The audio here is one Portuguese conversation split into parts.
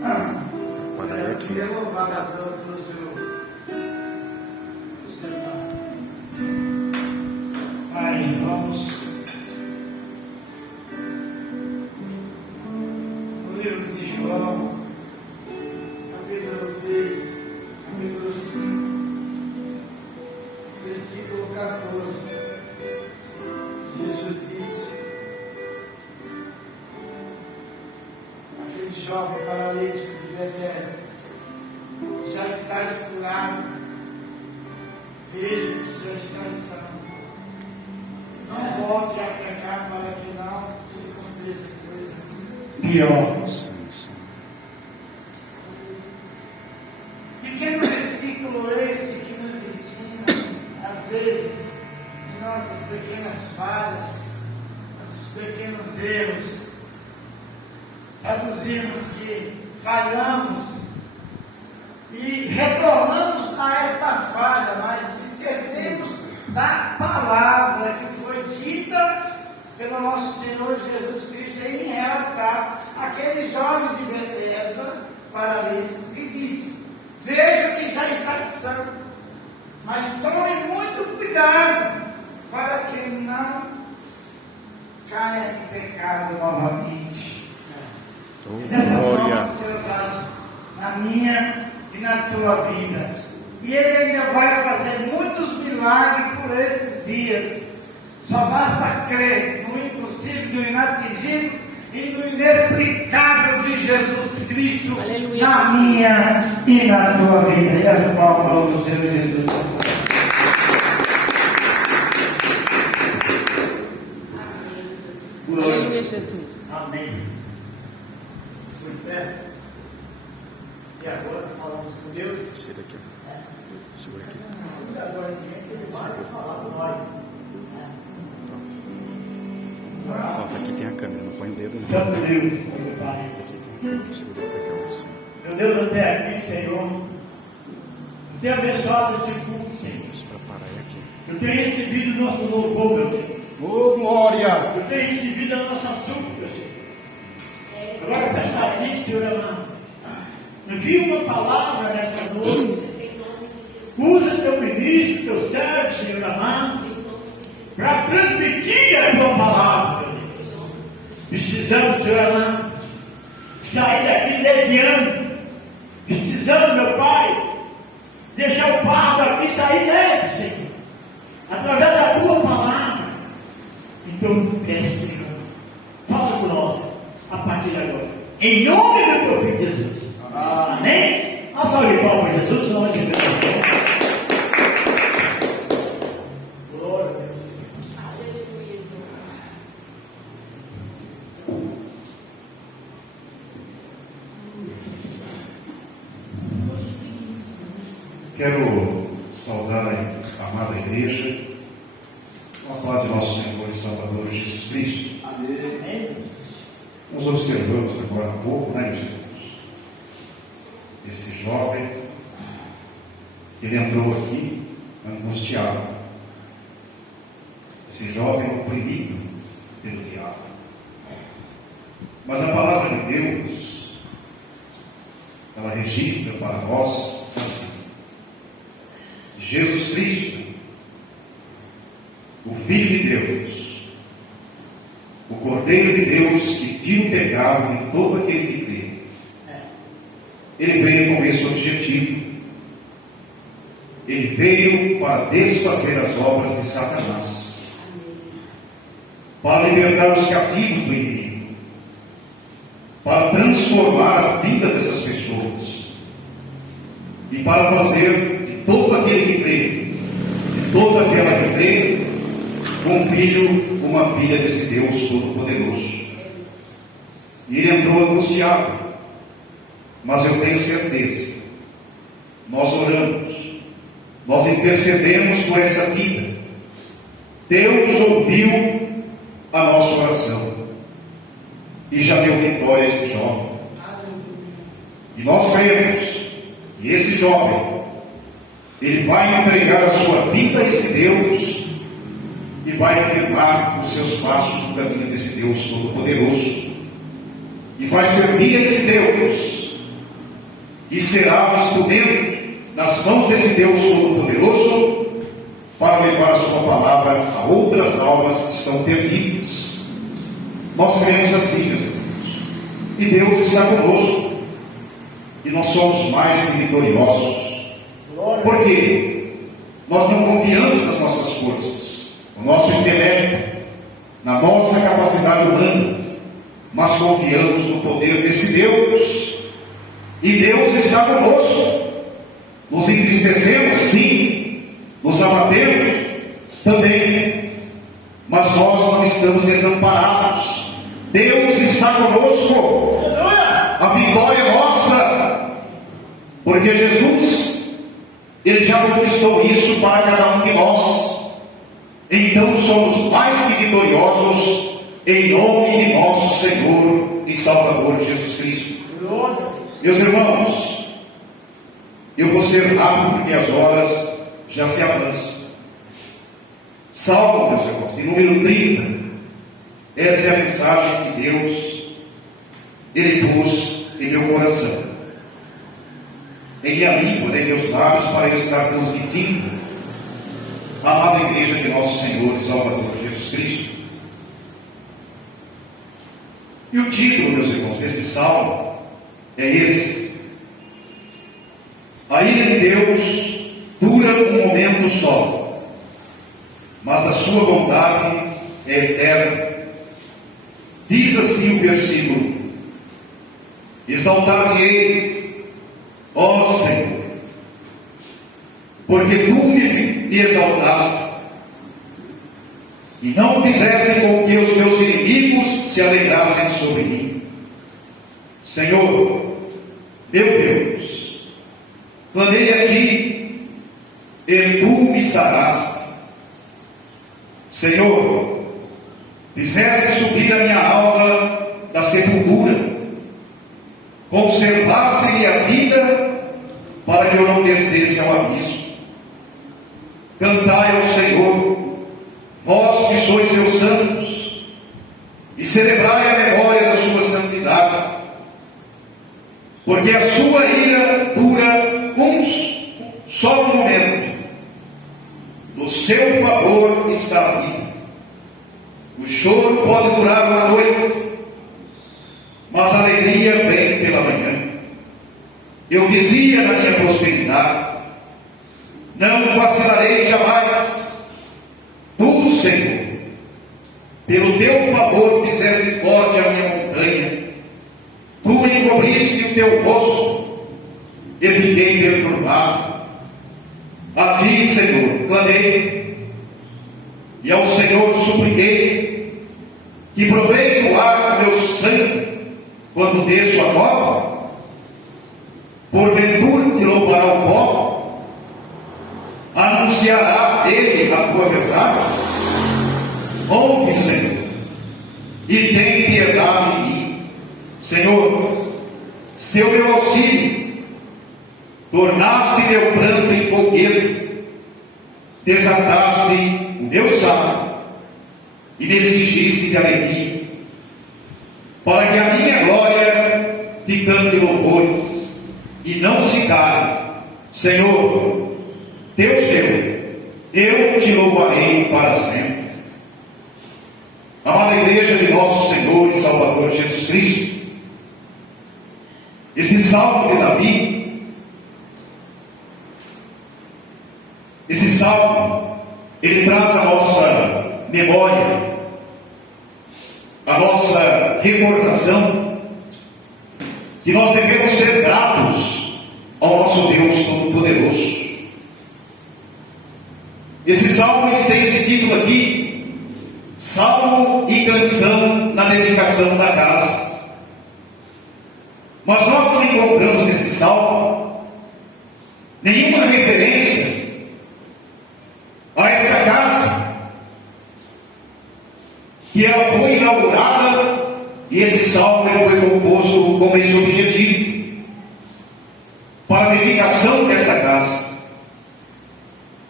Paraí aqui. Louvado a Deus o Senhor. Mas vamos no livro de João, capítulo 3, capítulo 5, versículo 14. Jesus disse: aquele jovem paralítico de Betesda, já estás curado, vejo que já estás são. Não volte a pecar para que não te aconteça coisa pior. Pequeno versículo esse que nos ensina, às vezes, em nossas pequenas falhas, nossos pequenos erros, traduzimos que falhamos e retornamos a esta falha, mas esquecemos da palavra que foi dita pelo nosso Senhor Jesus Cristo em realidade, aquele jovem de Betesda, paralítico, que disse: vejo que já está são, mas tome muito cuidado para que não caia em pecado novamente. Nessa forma, Deus age na minha e na tua vida. E Ele ainda vai fazer muitos milagres por esses dias. Só basta crer no impossível, no inatingível e no inexplicável de Jesus Cristo. Aleluia, na minha e na tua vida. E as palmas do Senhor Jesus. Amém. Aleluia, Jesus. Amém. Muito bem. E agora falamos com Deus. Esse daqui. Segura aqui. Agora ninguém vai falar com nós. Ó, aqui tem a câmera, não põe o dedo não. Santo Deus, meu Pai. Aqui tem a câmera, segura pra cá assim. Meu Deus, até aqui, Senhor, eu tenho abençoado esse culto, Senhor. Isso pra parar é aqui. Eu tenho recebido o nosso louvor, meu Deus. Ô, glória! Eu tenho recebido a nossa súplica, Senhor. Agora peço a Ti, Senhor amado, envia uma palavra nessa noite. Usa teu ministro, teu servo, Senhor amado, para transmitir a tua palavra, meu Deus. Precisamos, Senhor amado, sair daqui leviando. Precisamos, meu Pai, deixar o fardo aqui sair leve, Senhor, através da tua palavra. Então eu peço, Senhor, fala por nós a partir de agora, em nome do teu filho Jesus. Amém? Uma salva de palmas para Jesus, nós te bênçãos. Glória a Deus. Aleluia. Quero saudar a amada igreja, com a paz de nosso Senhor e Salvador Jesus Cristo. Amém. Nós observamos agora há pouco, né, meus irmãos? Esse jovem, ele entrou aqui angustiado. Esse jovem oprimido pelo diabo. Mas a palavra de Deus, ela registra para nós assim: Jesus Cristo, o Filho de Deus, o Cordeiro de Deus que tira o pecado de todo aquele que crê. Ele veio com esse objetivo. Ele veio para desfazer as obras de Satanás, para libertar os cativos do inimigo, para transformar a vida dessas pessoas e para fazer de todo aquele que crê, de toda aquela que crê, um filho, uma filha desse Deus Todo-Poderoso. E ele entrou angustiado, mas eu tenho certeza, nós oramos, nós intercedemos por essa vida. Deus ouviu a nossa oração e já deu vitória a esse jovem. E nós cremos que esse jovem, ele vai entregar a sua vida a esse Deus e vai afirmar os seus passos no caminho desse Deus Todo-Poderoso e vai servir a esse Deus e será um instrumento nas mãos desse Deus Todo-Poderoso para levar a sua palavra a outras almas que estão perdidas. Nós cremos assim, meus irmãos, e Deus está conosco, e nós somos mais que vitoriosos. Por quê? Nós não confiamos nas nossas forças, no nosso intelecto, na nossa capacidade humana, mas confiamos no poder desse Deus, e Deus está conosco. Nos entristecemos, sim, nos abatemos também, mas nós não estamos desamparados. Deus está conosco, a vitória é nossa, porque Jesus, Ele já conquistou isso para cada um de nós. Então somos mais que vitoriosos, em nome de nosso Senhor e Salvador Jesus Cristo. Meus irmãos, eu vou ser rápido porque as horas já se avançam. Salmo, meus irmãos, de número 30. Essa é a mensagem que Deus, Ele pôs em meu coração, em minha língua, em meus lábios, para eu estar transmitindo a amada igreja de nosso Senhor e Salvador Jesus Cristo. E o título, meus irmãos, desse salmo é esse: a ira de Deus dura um momento só, mas a sua bondade é eterna. Diz assim o versículo: exaltar-te-ei, ó Senhor, porque tu me exaltaste, e não fizeste com que os meus inimigos se alegrassem sobre mim. Senhor, meu Deus, clamei a ti, e tu me saraste. Senhor, fizeste subir a minha alma da sepultura, conservaste-me a vida para que eu não descesse ao abismo. Cantai ao Senhor, vós que sois seus santos, e celebrai a memória da sua santidade, porque a sua ira dura só um momento. No seu favor está a vida. O choro pode durar uma noite, mas a alegria vem pela manhã. Eu dizia na minha prosperidade: não vacilarei jamais. Tu, Senhor, pelo teu favor fizeste forte a minha montanha. Tu encobriste o teu rosto e fiquei perturbado. A ti, Senhor, clamei, e ao Senhor supliquei, que proveito há o meu sangue quando desço a cova? Porventura te louvará o pó? Anunciará ele a tua verdade? Ouve, Senhor, e tem piedade de mim. Senhor, seu meu auxílio, tornaste meu pranto em fogueira, desataste o meu saco e me cingiste de alegria, para que a minha glória te cante louvores e não se cale. Senhor, Deus meu, eu te louvarei para sempre. Amada igreja de nosso Senhor e Salvador Jesus Cristo, este salmo de Davi, esse salmo, ele traz a nossa memória, a nossa recordação, que nós devemos ser gratos ao nosso Deus Todo-Poderoso. Esse salmo, ele tem esse título aqui: Salmo e Canção na Dedicação da Casa. Mas nós não encontramos nesse salmo nenhuma referência a essa casa, que ela foi inaugurada, e esse salmo ele foi composto com esse objetivo, para a dedicação dessa casa.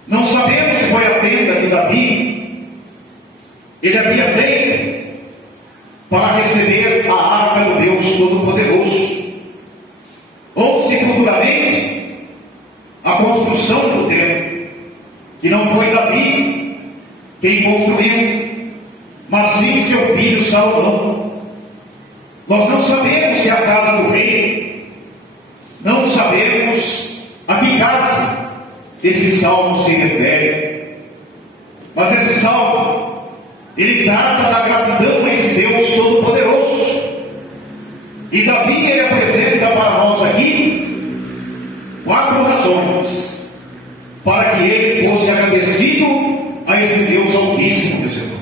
Não sabemos se foi a tenda que Davi ele havia feito para receber a arca do Deus Todo-Poderoso, ou se futuramente construção do templo, que não foi Davi quem construiu, mas sim seu filho Salomão. Nós não sabemos se é a casa do rei, não sabemos a que casa esse salmo se refere, mas esse salmo, ele trata da gratidão a esse Deus Todo-Poderoso. E Davi, ele apresenta para nós aqui 4 razões para que ele fosse agradecido a esse Deus Altíssimo, meus irmãos.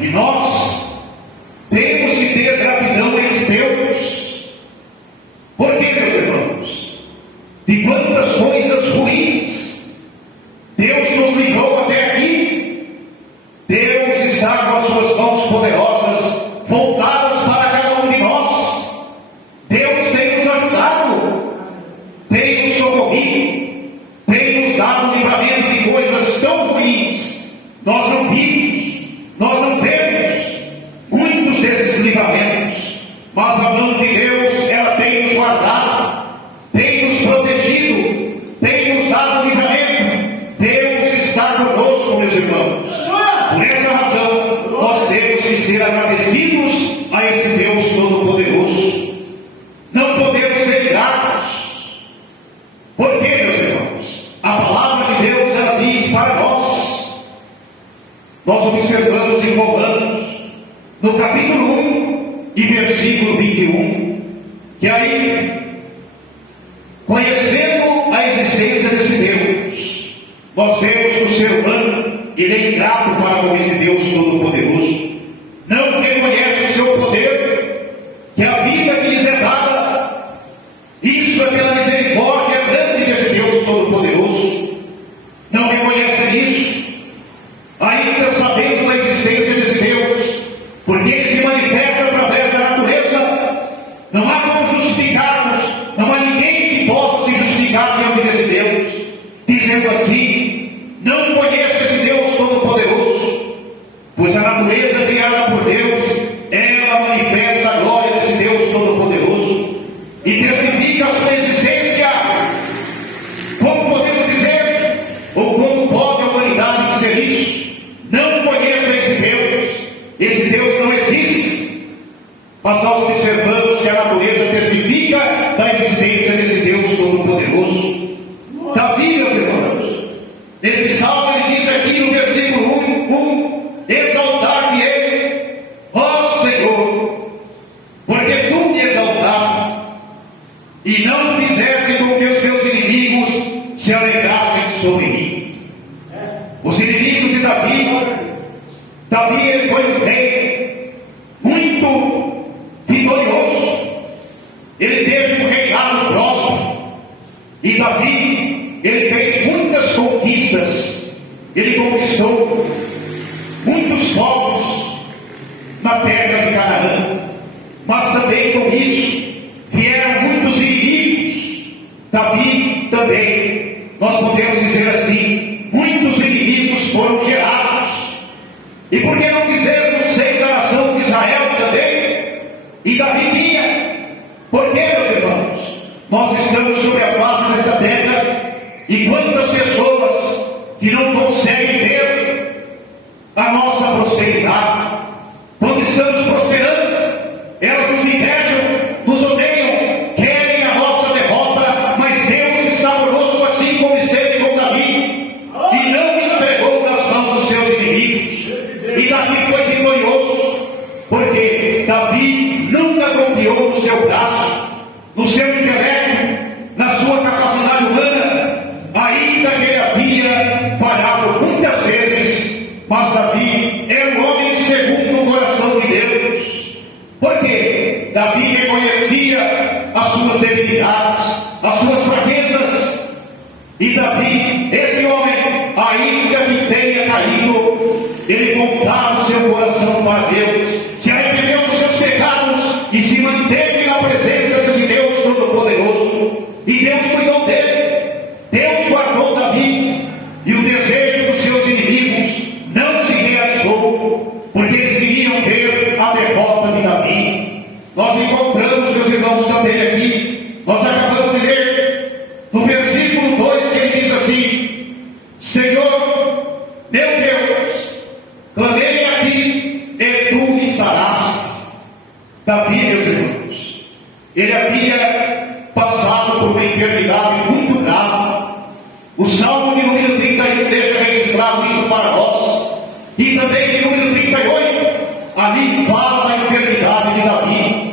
E nós temos que ter gratidão a esse Deus. Por quê, meus irmãos? De quantas coisas ruins Deus nos livrou até aqui. Deus está com as suas mãos poderosas voltadas para cada um de nós. Deus tem nos ajudado, tem nos socorrido, tem nos dado livramento de coisas tão ruins. Nós não vimos, nós não vemos muitos desses livramentos, mas a mão de Deus, ela tem nos guardado, tem nos protegido, tem nos dado livramento. Deus está conosco, meus irmãos. Por essa razão, nós temos que ser agradecidos a esse Deus Todo-Poderoso. Não podemos ser gratos. Por quê, meus irmãos? A palavra de Deus, ela diz para nós observamos em Romanos, no capítulo 1 e versículo 21, que aí, conhecendo a existência desse Deus, nós vemos que o ser humano, ele é ingrato para com esse Deus Todo-Poderoso, não reconhece o seu poder, que a vida que lhes é dada, isso é pela misericórdia grande desse Deus Todo-Poderoso, não reconhecem isso, ainda sabendo da existência desse Deus, porque ele se manifesta através da natureza. Não há como justificarmos, não há ninguém que possa se justificar diante desse Deus, dizendo assim: não conheço esse Deus Todo-Poderoso, pois a natureza criada por Deus, ela manifesta a glória desse Deus Todo-Poderoso e testifica a sua existência. Como podemos dizer, ou como pode a humanidade dizer isso? Não conheço esse Deus não existe. Mas nós observamos que a natureza testifica da existência desse Deus Todo-Poderoso. Davi, meus irmãos, nesse salmo ele diz aqui no versículo 1: exaltar-te ele, ó Senhor, porque tu me exaltaste e não fizeste com que os teus inimigos se alegrassem sobre mim. Os inimigos de Davi, ele foi um rei muito vitorioso, ele teve um reinado próspero, e Davi, ele fez muitas conquistas, ele conquistou muitos povos na terra de Canaã, mas também com isso vieram muitos inimigos. Davi também, nós podemos dizer assim, muitos inimigos foram gerados. E por que não dizer no seio da nação de Israel também? E Davi tinha. Por que, meus irmãos? Nós estamos sobre a face desta terra, e quantas pessoas que não conseguem ver a nossa prosperidade, quando estamos prosperando, elas nos invejam, nos odeiam, querem a nossa derrota, mas Deus está conosco assim como esteve com Davi, e não me entregou nas mãos dos seus inimigos. E Davi foi vitorioso, porque Davi nunca confiou no seu braço, no seu intelecto, na sua capacidade humana, ainda que ele havia falhado muitas vezes, mas Davi era um homem segundo o coração de Deus, porque Davi reconhecia as suas debilidades, as suas fraquezas, e Davi, esse homem, ainda que tenha caído, ele voltava o seu coração para Deus, se arrependeu dos seus pecados e se manteve na presença desse Deus Todo-Poderoso, e Deus cuidou dele, Deus guardou Davi, e o desejo dos seus inimigos não se realizou, porque eles queriam ver a derrota de Davi. Nós encontramos, meus irmãos, também aqui, nós acabamos de ler no versículo 2 que Ele havia passado por uma enfermidade muito grave. O Salmo de número 31 deixa registrado isso para nós. E também de número 38, ali fala da enfermidade de Davi.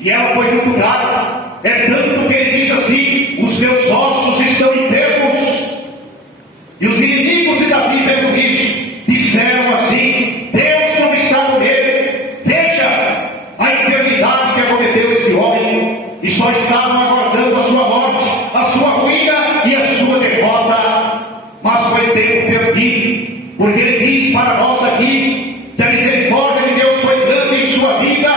E ela foi muito grave. É tanto que ele diz assim: os meus ossos estão enfermos. E os inimigos de Davi, vendo isso, disseram assim: Deus não está com ele. Veja a enfermidade que acometeu este homem. E só estavam aguardando a sua morte, a sua ruína e a sua derrota. Mas foi tempo perdido, porque ele diz para nós aqui que a misericórdia de Deus foi grande em sua vida,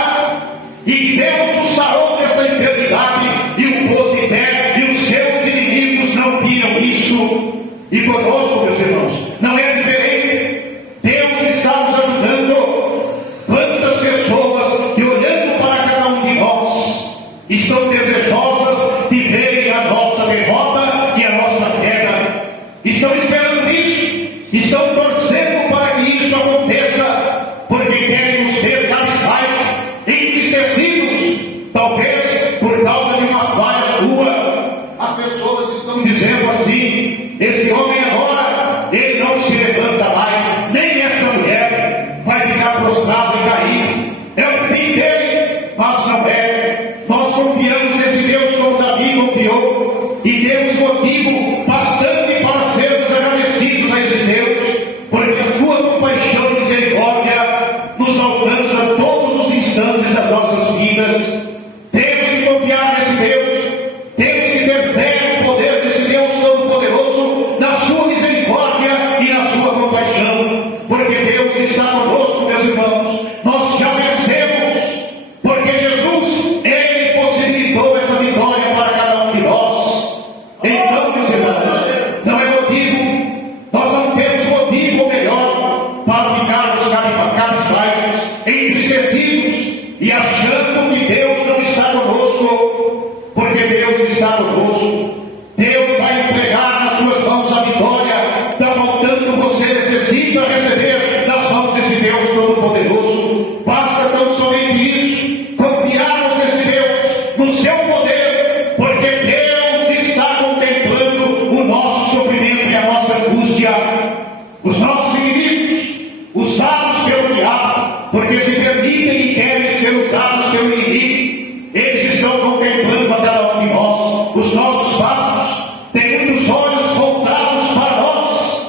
e que Deus o sarou desta enfermidade e o pôs de pé, e os seus inimigos não viram isso. E conosco, meus irmãos, não é diferente. Deus está nos ajudando. Quantas pessoas que, olhando para cada um de nós, estão desejosas de verem a nossa derrota e a nossa queda, estão esperando isso, estão torcendo para que isso aconteça, porque querem nos ver cabisbaixos, entristecidos, talvez por causa de uma falha sua. As pessoas estão dizendo assim: esse homem agora, ele não se levanta mais, nem essa mulher vai ficar prostrada e cair, é o fim dele. Mas não é. Nós confiamos nesse Deus como Davi confiou, e temos motivo bastante para sermos agradecidos a esse Deus, porque a sua compaixão e misericórdia nos alcança todos os instantes das nossas vidas. Temos que confiar nesse Deus, temos que ter fé no poder desse Deus Todo-Poderoso, na sua misericórdia e na sua compaixão, porque Deus está conosco, meus irmãos. Nós já vencemos, porque Jesus, Ele possibilitou essa vitória para cada um de nós. Então, meus irmãos, não é motivo, nós não temos motivo melhor para ficarmos cabisbaixos, entristecidos e achando que Deus não está conosco, porque Deus está conosco. Deus vai entregar nas suas mãos a vitória, da tanto você necessita receber das mãos desse Deus Todo-Poderoso. Basta tão somente isso, confiarmos nesse Deus, no seu poder, porque Deus está contemplando o nosso sofrimento e a nossa angústia. Os nossos inimigos, usados pelo diabo, porque se permitem e querem ser usados pelo inimigo, eles estão contemplando a cada um de nós. Os nossos passos têm muitos olhos voltados para nós,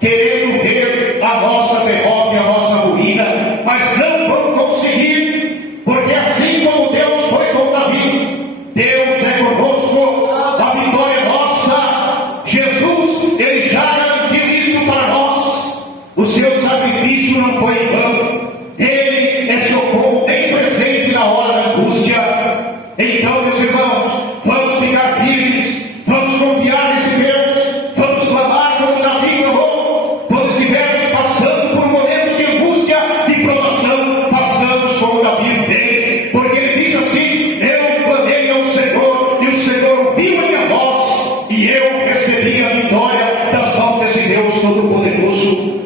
querendo ver a nossa derrota e a nossa ruína, mas não vão conseguir, porque assim como Deus foi com Davi, Deus é conosco, a vitória é nossa. Jesus, Ele já garantiu isso para nós. O seu sacrifício não foi em vão. Ele é socorro bem presente na hora da angústia. Então, meus irmãos, vamos ficar firmes, vamos confiar nesse Deus, vamos clamar como Davi clamou. Quando estivermos passando por um momento de angústia, de provação, façamos como Davi fez, porque ele diz assim: eu clamei ao Senhor, e o Senhor ouviu a minha voz, e eu recebi a vitória das mãos desse Deus Todo-Poderoso.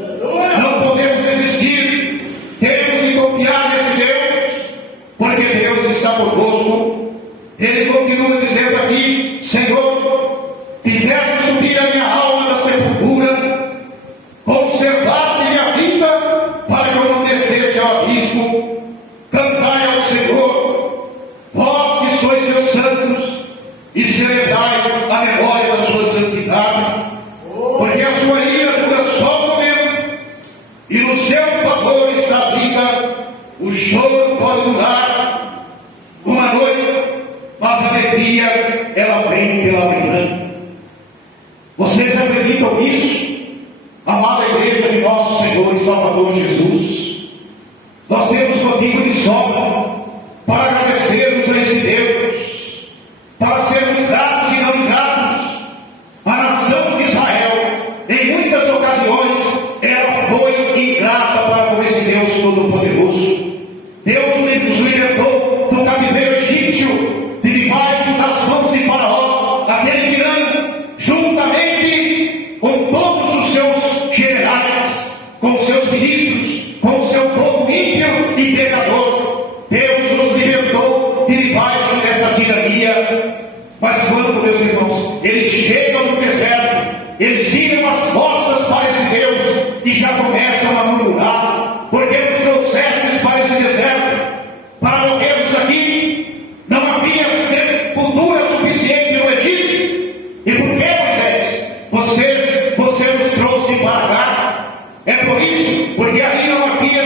Não podemos desistir, temos que confiar nesse Deus, porque Deus está conosco. Ele continua dizendo aqui: Senhor, fizeste subir a minha alma da sepultura, conservaste minha vida para que eu não descesse ao abismo. Cantai ao Senhor, vós que sois seus santos, e celebrai a memória da sua santidade, porque a sua ira dura só um momento, e no seu favor está a vida. O choro pode durar uma noite, mas a alegria, ela vem pela manhã. Vocês acreditam nisso? Amada igreja de nosso Senhor e Salvador Jesus, nós temos motivo de sobra para agradecermos a esse Deus, para sermos gratos e não ingratos. A nação de Israel, em muitas ocasiões, ela foi ingrata para com esse Deus Todo-Poderoso. Deus nos libertou do cativeiro egípcio, de debaixo das mãos de Faraó, aquele tirano, juntamente com todos os seus generais, com seus ministros, tirania. Mas quando, meus irmãos, eles chegam no deserto, eles viram as costas para esse Deus e já começam a murmurar, porque nos trouxestes para esse deserto, para morrermos aqui. Não havia sepultura suficiente no Egito. E por que, Moisés? Você nos trouxe para cá. É por isso, porque ali não havia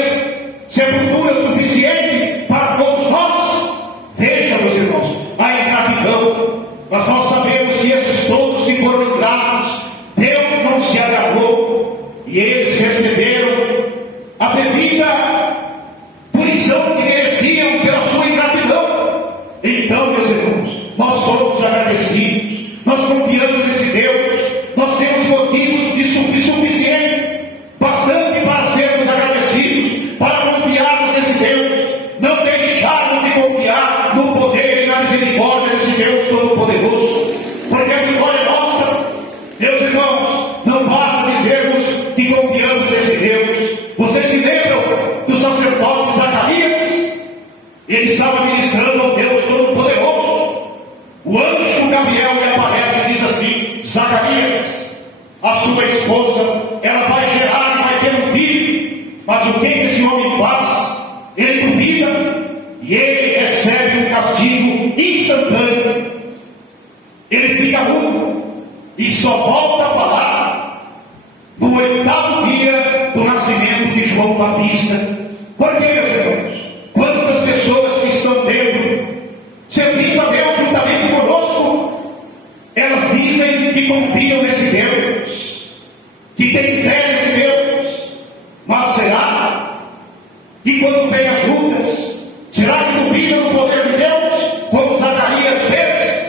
sepultura suficiente para todos nós. Veja, meus irmãos, a ingratidão. Mas nós sabemos que esses todos que foram ingratos, Deus não se agradou, e eles receberam a devida punição que mereciam pela sua ingratidão. Então, meus irmãos, nós somos agradecidos, nós confiamos nesse Deus, nós temos motivos de suficiente, bastante para sermos agradecidos, para confiarmos nesse Deus, não deixarmos de confiar no poder e na misericórdia desse Deus Todo-Poderoso, porque a vitória é nossa. Meus irmãos, não basta dizermos que confiamos nesse Deus. Vocês se lembram do sacerdote Zacarias? Ele estava ministrando ao Deus Todo-Poderoso. O anjo Gabriel lhe aparece e diz assim: Zacarias, a sua esposa, ela vai gerar e vai ter um filho. Mas o que esse homem faz? Ele duvida e ele recebe um castigo instantâneo. Ele fica mudo e só volta a falar no 8º dia do nascimento de João Batista. Por que, meus irmãos? Quantas pessoas que estão dentro, servindo a Deus juntamente conosco, elas dizem que confiam nesse Deus, que têm fé nesse Deus, mas será que quando vem as lutas, será que duvidam do poder de Deus, como Zacarias fez?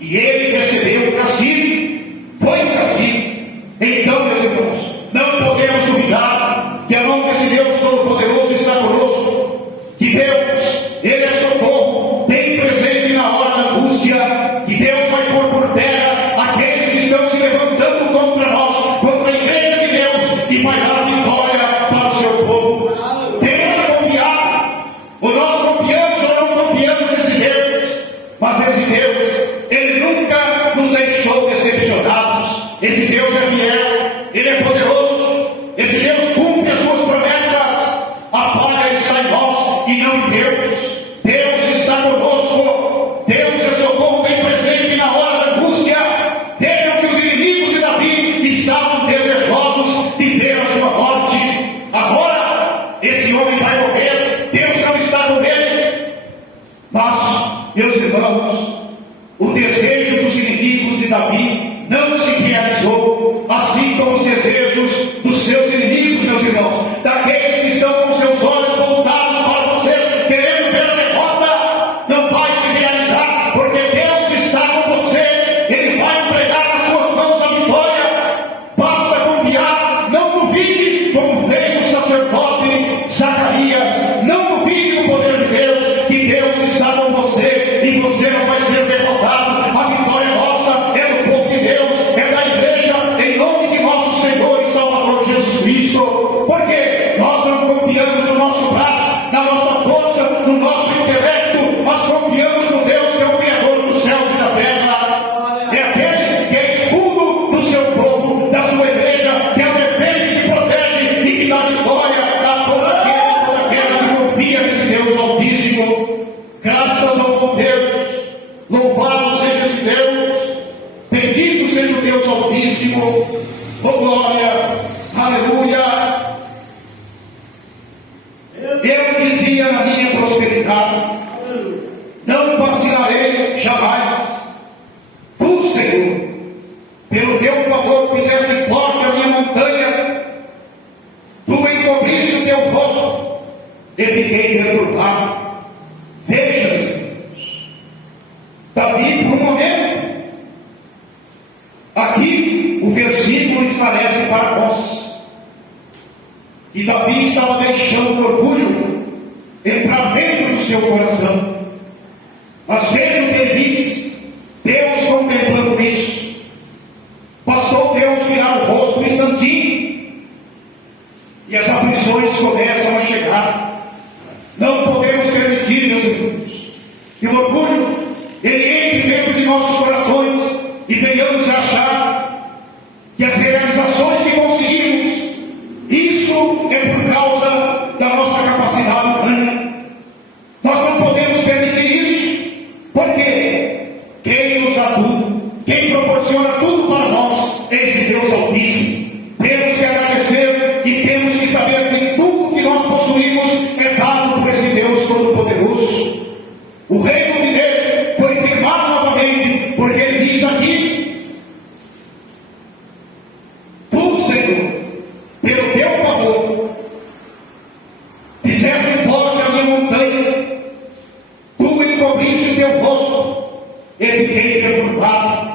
E ele recebeu o castigo, foi um castigo. Então, meus irmãos, não podemos duvidar que a mão desse Deus Todo-Poderoso está conosco, que Deus, Ele é socorro, bem presente na hora da angústia, que Deus vai pôr por terra aqueles que estão se levantando contra nós, contra a igreja de Deus, e vai dar vitória para o seu povo. Temos que confiar, ou nós confiamos ou não confiamos nesse Deus, mas esse Deus, Ele nunca nos deixou decepcionados. Esse Deus é fiel, Ele é poderoso, esse Deus cumpre as suas promessas. A falha está em nós e não em Deus. Deus está conosco, Deus é socorro bem presente na hora da angústia. Vejam que os inimigos de Davi estavam desejosos de ver a sua morte. Agora, esse homem vai morrer, Deus não está com ele. Mas, meus irmãos, o desejo dos inimigos de Davi não se realizou, assim como os desejos dos seus inimigos, meus irmãos, daqueles que estão com seus olhos voltados para vocês, querendo ver a derrota, não vai se realizar, porque Deus está com você, Ele vai entregar nas suas mãos a vitória. Basta confiar, não duvide, como fez o sacerdote Zacarias, não duvide do poder de Deus, que Deus está com você, e você não vai ser derrotado. A vitória é nossa, é do povo de Deus, é da igreja, em nome de nosso Senhor e Salvador Jesus Cristo. Porque nós não confiamos no nosso braço, na nossa força, no nosso intelecto, mas confiamos no Deus que é o Criador dos céus e da terra. É aquele que é escudo do seu povo, da sua igreja, que a defende, que protege e que dá vitória a todo aquele que confia nesse Deus Altíssimo. Graças ao bom Deus, louvado seja esse Deus, bendito seja o Deus Altíssimo, oh glória, aleluia. Eu dizia na minha prosperidade, não vacilarei jamais. Tu, Senhor, pelo teu favor fizeste forte a minha montanha, tu encobriste o teu rosto e fiquei perturbado. Veja, meus irmãos, Davi, por um momento, aqui o versículo esclarece para nós que Davi estava deixando o orgulho entrar dentro do seu coração. Mas veja o que ele diz, Deus contemplando isso, bastou Deus virar o rosto um instantinho e as aflições começam a chegar. Não podemos permitir, meus irmãos, que o orgulho Ele entre dentro de nossos corações e venhamos a achar que as realizações que conseguimos, isso é por causa da nossa capacidade humana. Nós não podemos permitir isso, porque quem nos dá tudo, quem proporciona tudo para nós, é esse Deus Altíssimo. Temos que agradecer e temos que saber que tudo que nós possuímos é dado por esse Deus Todo-Poderoso. O reino dele foi firmado novamente, porque ele diz aqui: tu, Senhor, pelo teu favor, fizeste forte a minha montanha, tu encobriste o teu rosto, e fiquei perturbado.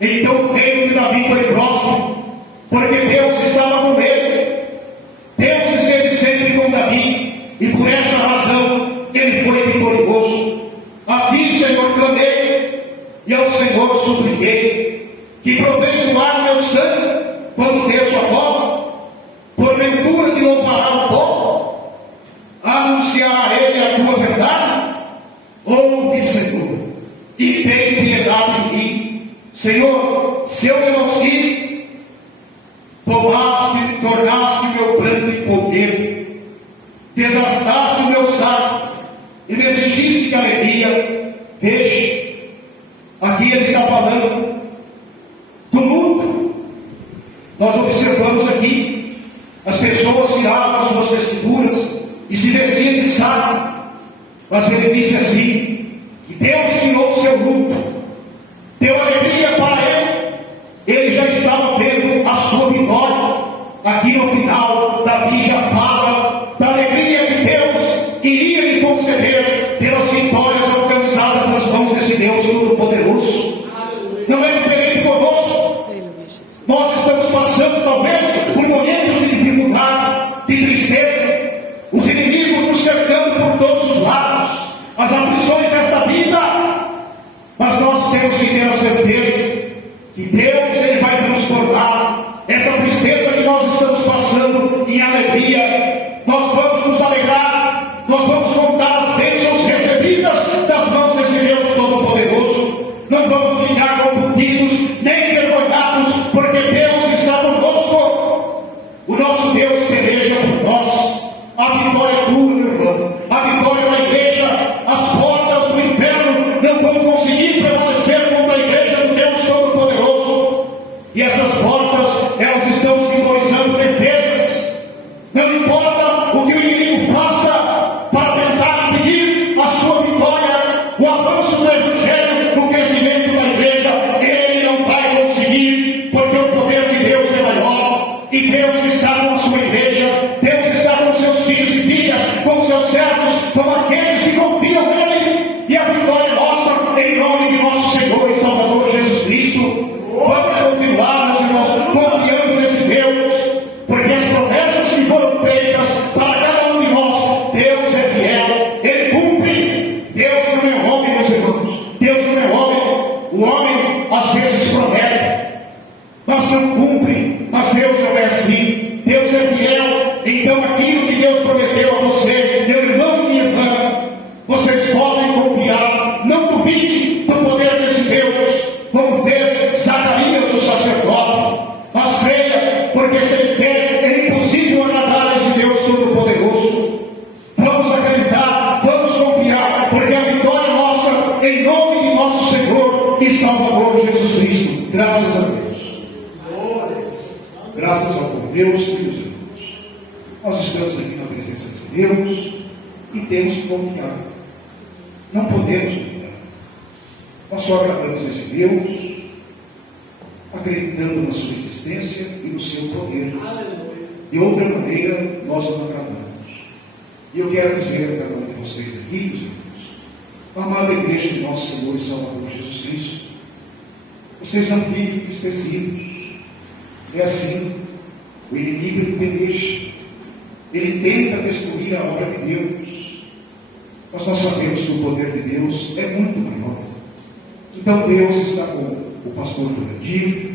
Então o reino de Davi foi próximo, porque Deus estava com ele. Deus esteve sempre com Davi, e por essa razão ele foi vitorioso. A ti, Senhor, clamei, e ao Senhor supliquei, que provém do ar meu sangue, quando desço a cova. Porventura te louvará o povo, anunciar a ele a tua verdade. Ouve, Senhor, e tem piedade de mim. Senhor, se eu menosquei, tornaste meu pranto em fogueiro, desastaste o meu saco e me sentiste de alegria. Veja, aqui ele está falando do mundo. Nós observamos aqui, as pessoas tiravam as suas vestiduras e se vestiam de saco, mas ele disse assim, que Deus tirou o seu luto, deu alegria para ele. Ele já estava vendo a sua vitória. Aqui no final, Davi já fala da alegria que Deus iria lhe conceder pelas vitórias alcançadas nas mãos desse Deus Todo-Poderoso. Não é diferente conosco. Nós estamos passando talvez por momentos de dificuldade, de tristeza, os inimigos nos cercando por todos os lados, as aflições desta vida, mas nós temos que ter a certeza que Deus ele vai transformar essa tristeza que nós estamos passando em alegria. Nós vamos nos alegrar, nós vamos contar as bênçãos recebidas das mãos desse Deus Todo-Poderoso. Não vamos ficar confundidos nem envergonhados, porque Deus está conosco. O nosso Deus peleja por nós. A vitória é tua, meu irmão. A vitória da igreja. As portas do inferno não vão conseguir prevalecer contra a igreja do Deus Todo-Poderoso. E essas portas, elas estão simbolizando defesas. Não importa o que o inimigo faça para tentar impedir a sua vitória, o avanço do Evangelho, o crescimento da igreja, ele não vai conseguir, porque o poder de Deus é maior. E Deus está com a sua igreja, Deus está com seus filhos e filhas, com seus servos, com aqueles que confiam nele. E a vitória é nossa, em nome de nosso Senhor e Salvador Jesus Cristo. Vamos continuar, meus irmãos, confiando nesse Deus, porque as promessas que foram feitas para cada um de nós, Deus é fiel, ele cumpre. Deus não é homem, meus irmãos, Deus não é homem. O homem às vezes promete, mas não cumpre. Mas Deus não é assim, Deus é fiel. Então aquilo que Deus prometeu a você, meu irmão e minha irmã, vocês podem confiar. Não duvide do poder desse Deus, como fez Zacarias, o sacerdote. Mas creia, porque se ele quer, é impossível agradar a esse Deus Todo-Poderoso. Vamos acreditar, vamos confiar, porque a vitória é nossa, em nome de nosso Senhor e Salvador Jesus Cristo. Graças a Deus. Graças ao bom Deus, meus irmãos. Nós estamos aqui na presença desse Deus e temos que confiar. Não podemos duvidar. Nós só agradamos esse Deus acreditando na sua existência e no seu poder. De outra maneira, nós não agradamos. E eu quero dizer a cada um de vocês aqui, meus irmãos, amada igreja de nosso Senhor e Salvador Jesus Cristo, vocês não fiquem entristecidos. É assim, o inimigo ele peleja, ele tenta destruir a obra de Deus, mas nós sabemos que o poder de Deus é muito maior. Então Deus está com o pastor Jurandir,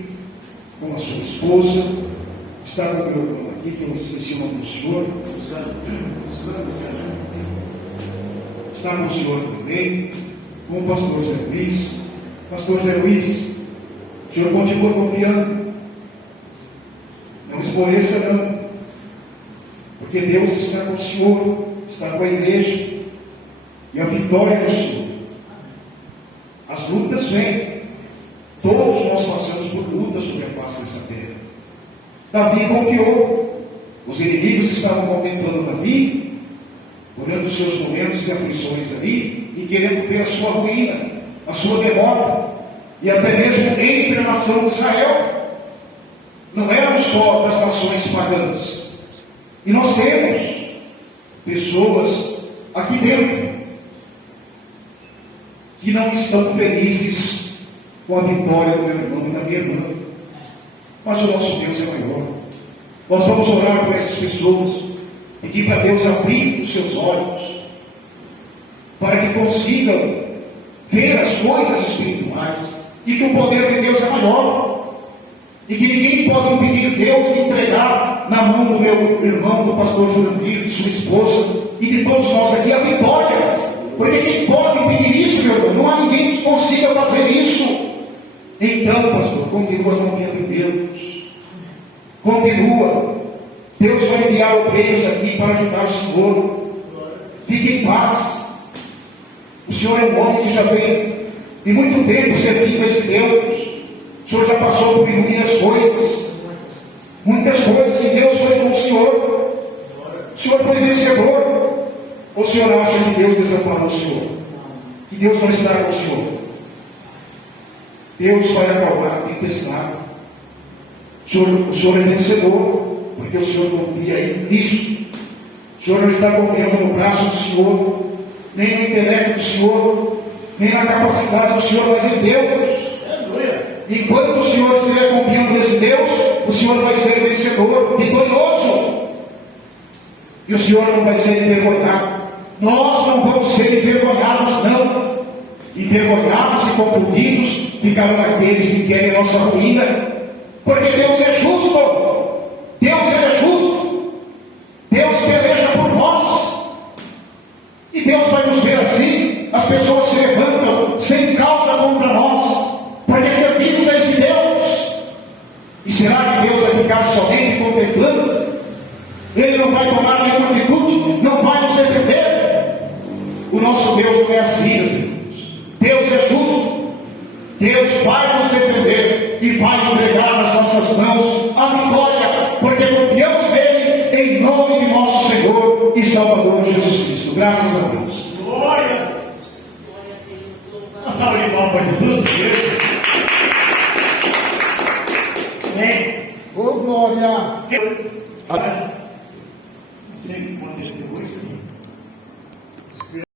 com a sua esposa, está com o meu irmão aqui, que eu esqueci o nome do senhor, está com o senhor também, com o pastor Zé Luiz. Pastor Zé Luiz, o senhor continua confiando. Não esmoreça não. Porque Deus está com o senhor, está com a igreja. E a vitória é do Senhor. As lutas vêm. Todos nós passamos por lutas sobre a face dessa terra. Davi confiou. Os inimigos estavam contemplando Davi, olhando os seus momentos de aflições ali, e querendo ver a sua ruína, a sua derrota, e até mesmo entre a nação de Israel. Não eram só das nações pagãs. E nós temos pessoas aqui dentro que não estão felizes com a vitória do meu irmão e da minha irmã. Mas o nosso Deus é maior. Nós vamos orar por essas pessoas, pedir para Deus abrir os seus olhos, para que consigam ver as coisas espirituais, e que o poder de Deus é maior, e que ninguém pode impedir Deus de entregar na mão do meu irmão, do pastor Jurandir, de sua esposa, e de todos nós aqui a vitória. Porque quem pode impedir isso, meu irmão? Não há ninguém que consiga fazer isso. Então, pastor, continua confiando em Deus. Continua. Deus vai enviar obreiros aqui para ajudar o Senhor. Fique em paz. O Senhor é um homem que já vem de muito tempo servindo a esse Deus. O Senhor já passou por inúmeras coisas. Muitas coisas. E Deus foi com o Senhor. O Senhor foi vencedor. Ou o senhor acha que Deus desamparou o senhor? Que Deus não está com o senhor? Deus vai acalmar a tempestade. O senhor é vencedor, porque o senhor confia em Cristo. O senhor não está confiando no braço do senhor, nem no intelecto do senhor, nem na capacidade do senhor, mas em Deus. Enquanto o senhor estiver confiando nesse Deus, o senhor vai ser vencedor, vitorioso. E o senhor não vai ser envergonhado. Nós não vamos ser envergonhados, não. Envergonhados e confundidos ficarão aqueles que querem nossa ruína, porque Deus é justo. Deus é justo. Deus peleja por nós, e Deus vai nos ver assim. As pessoas se levantam sem causa contra nós, porque servimos a esse Deus. E será que Deus vai ficar somente contemplando? Ele não vai tomar nenhuma atitude, não vai nos defender. O nosso Deus não é assim, meus irmãos. Deus é justo. Deus vai nos defender e vai entregar nas nossas mãos a vitória, porque confiamos nele, em nome de nosso Senhor e Salvador Jesus Cristo. Graças a Deus. Glória! Uma salva de palmas para Jesus. Amém. Ô glória! Você pode testemunho.